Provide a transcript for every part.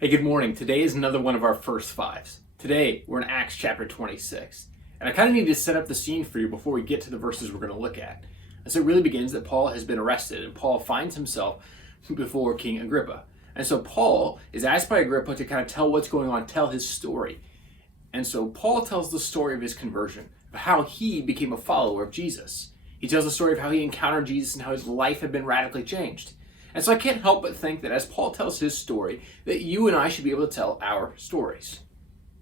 Hey, good morning. Today is another one of our first fives. Today, we're in Acts chapter 26. And I kind of need to set up the scene for you before we get to the verses we're going to look at. And so it really begins that Paul has been arrested, and Paul finds himself before King Agrippa. And so Paul is asked by Agrippa to kind of tell what's going on, tell his story. And so Paul tells the story of his conversion, of how he became a follower of Jesus. He tells the story of how he encountered Jesus and how his life had been radically changed. And so I can't help but think that as Paul tells his story, that you and I should be able to tell our stories.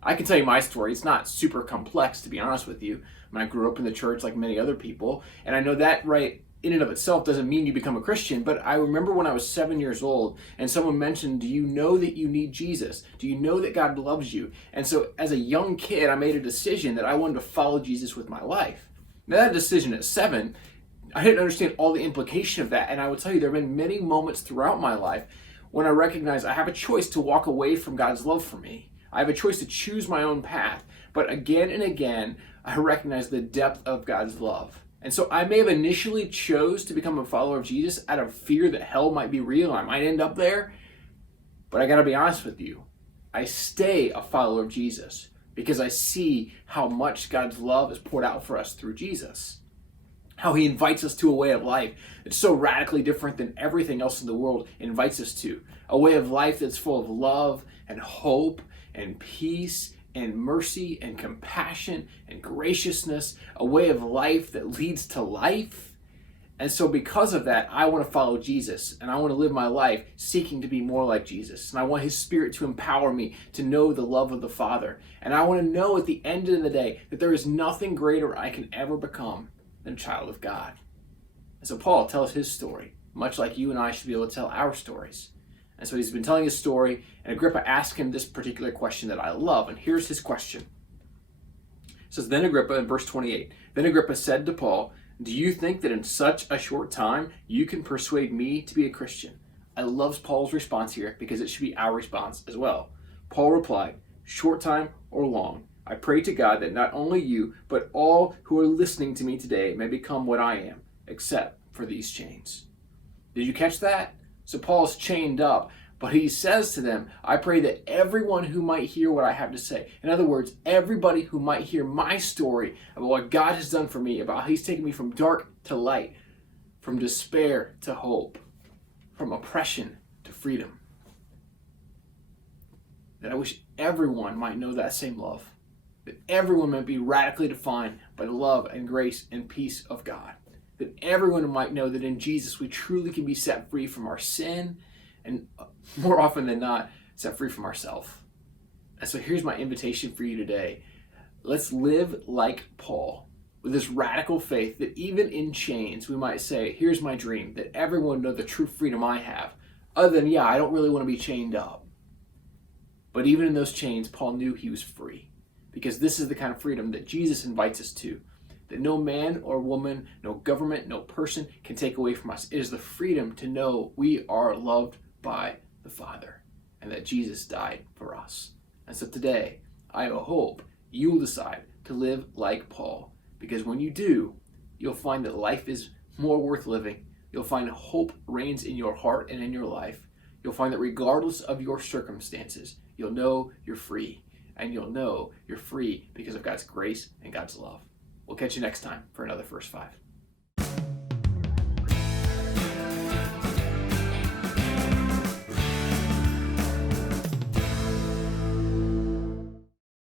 I can tell you my story. It's not super complex, to be honest with you. I grew up in the church like many other people, and I know that right in and of itself doesn't mean you become a Christian, but I remember when I was 7 years old and someone mentioned, do you know that you need Jesus? Do you know that God loves you? And so as a young kid, I made a decision that I wanted to follow Jesus with my life. Now that decision at 7, I didn't understand all the implication of that, and I will tell you there have been many moments throughout my life when I recognize I have a choice to walk away from God's love for me. I have a choice to choose my own path, but again and again, I recognize the depth of God's love. And so I may have initially chose to become a follower of Jesus out of fear that hell might be real, I might end up there, but I gotta be honest with you, I stay a follower of Jesus because I see how much God's love is poured out for us through Jesus. How he invites us to a way of life that's so radically different than everything else in the world invites us to. A way of life that's full of love and hope and peace and mercy and compassion and graciousness. A way of life that leads to life. And so because of that, I want to follow Jesus, and I want to live my life seeking to be more like Jesus. And I want his Spirit to empower me to know the love of the Father. And I want to know at the end of the day that there is nothing greater I can ever become than a child of God. And so Paul tells his story, much like you and I should be able to tell our stories. And so he's been telling his story, and Agrippa asked him this particular question that I love, and here's his question. It says, then Agrippa, in verse 28, then Agrippa said to Paul, do you think that in such a short time you can persuade me to be a Christian? I love Paul's response here because it should be our response as well. Paul replied, short time or long, I pray to God that not only you, but all who are listening to me today may become what I am, except for these chains. Did you catch that? So Paul's chained up, but he says to them, I pray that everyone who might hear what I have to say, in other words, everybody who might hear my story about what God has done for me, about how he's taken me from dark to light, from despair to hope, from oppression to freedom, that I wish everyone might know that same love. That everyone might be radically defined by the love and grace and peace of God. That everyone might know that in Jesus we truly can be set free from our sin and more often than not, set free from ourselves. And so here's my invitation for you today. Let's live like Paul with this radical faith that even in chains we might say, here's my dream, that everyone know the true freedom I have. Other than, I don't really want to be chained up. But even in those chains, Paul knew he was free. Because this is the kind of freedom that Jesus invites us to, that no man or woman, no government, no person can take away from us. It is the freedom to know we are loved by the Father and that Jesus died for us. And so today, I hope you will decide to live like Paul, because when you do, you'll find that life is more worth living. You'll find hope reigns in your heart and in your life. You'll find that regardless of your circumstances, you'll know you're free. And you'll know you're free because of God's grace and God's love. We'll catch you next time for another First Five.